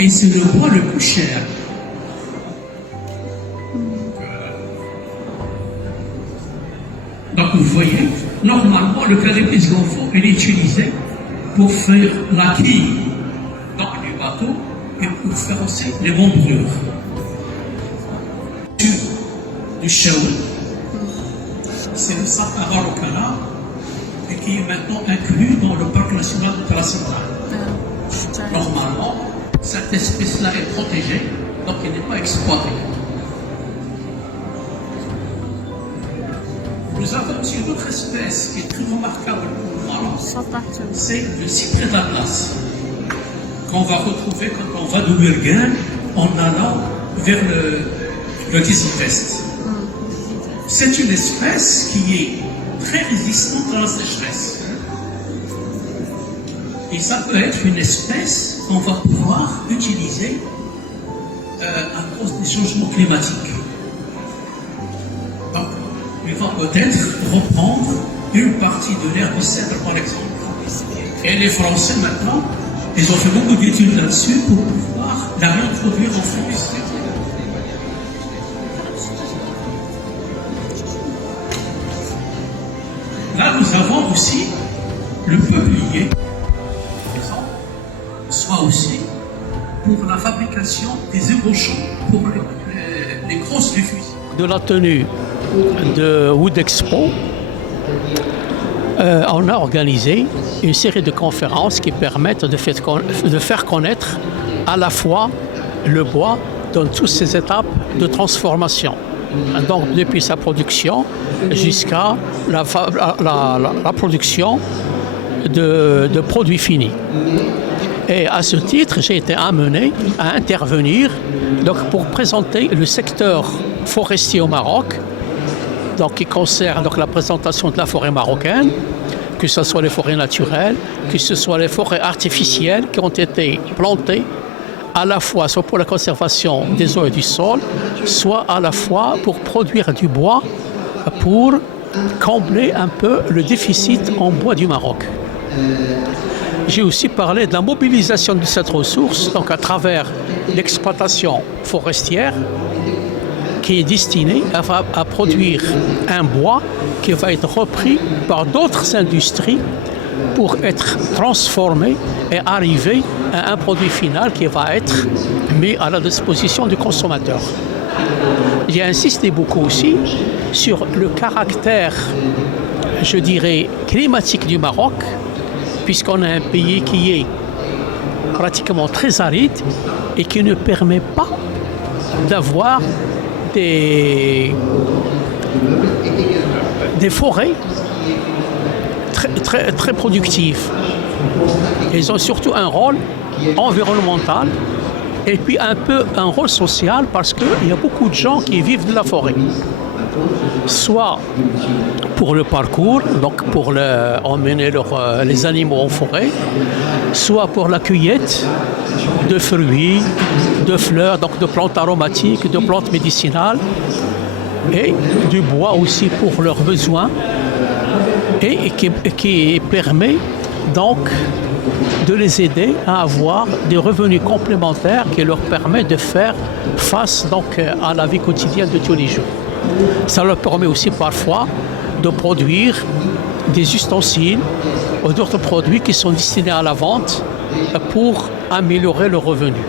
Et c'est le bois le plus cher. Donc vous voyez, normalement le canopus gonflant est utilisé pour faire la quille du bateau et pour faire aussi les membrures. Du chaoui, c'est le sapin araucana et qui est maintenant inclus dans le parc national de la Centrale. Normalement, cette espèce-là est protégée, donc elle n'est pas exploitée. Nous avons aussi une autre espèce qui est très remarquable pour le Maroc, c'est le cyprès d'Atlas, qu'on va retrouver quand on va de Burgen en allant vers le Gizeh-Est. C'est une espèce qui est très résistante à la sécheresse. Et ça peut être une espèce qu'on va pouvoir utiliser à cause des changements climatiques. Donc, il va peut-être reprendre une partie de l'herbe de cèdre, par exemple. Et les Français, maintenant, ils ont fait beaucoup d'études là-dessus pour pouvoir la réintroduire en France. Là, nous avons aussi le peuplier, soit aussi pour la fabrication des ébauchons pour les grosses du fusil. De la tenue de Wood Expo, on a organisé une série de conférences qui permettent de faire connaître à la fois le bois dans toutes ses étapes de transformation. Donc depuis sa production jusqu'à la production de produits finis. Et à ce titre, j'ai été amené à intervenir donc, pour présenter le secteur forestier au Maroc, donc, qui concerne donc, la présentation de la forêt marocaine, que ce soit les forêts naturelles, que ce soit les forêts artificielles qui ont été plantées à la fois soit pour la conservation des eaux et du sol, soit à la fois pour produire du bois pour combler un peu le déficit en bois du Maroc. J'ai aussi parlé de la mobilisation de cette ressource, donc à travers l'exploitation forestière qui est destinée à produire un bois qui va être repris par d'autres industries pour être transformé et arriver à un produit final qui va être mis à la disposition du consommateur. J'ai insisté beaucoup aussi sur le caractère, je dirais, climatique du Maroc, puisqu'on a un pays qui est pratiquement très aride et qui ne permet pas d'avoir des forêts très productifs. Ils ont surtout un rôle environnemental et puis un peu un rôle social parce qu'il y a beaucoup de gens qui vivent de la forêt. Soit pour le parcours, donc pour emmener les animaux en forêt, soit pour la cueillette de fruits, de fleurs, donc de plantes aromatiques, de plantes médicinales et du bois aussi pour leurs besoins. Et qui permet donc de les aider à avoir des revenus complémentaires qui leur permettent de faire face donc à la vie quotidienne de tous les jours. Ça leur permet aussi parfois de produire des ustensiles ou d'autres produits qui sont destinés à la vente pour améliorer le revenu.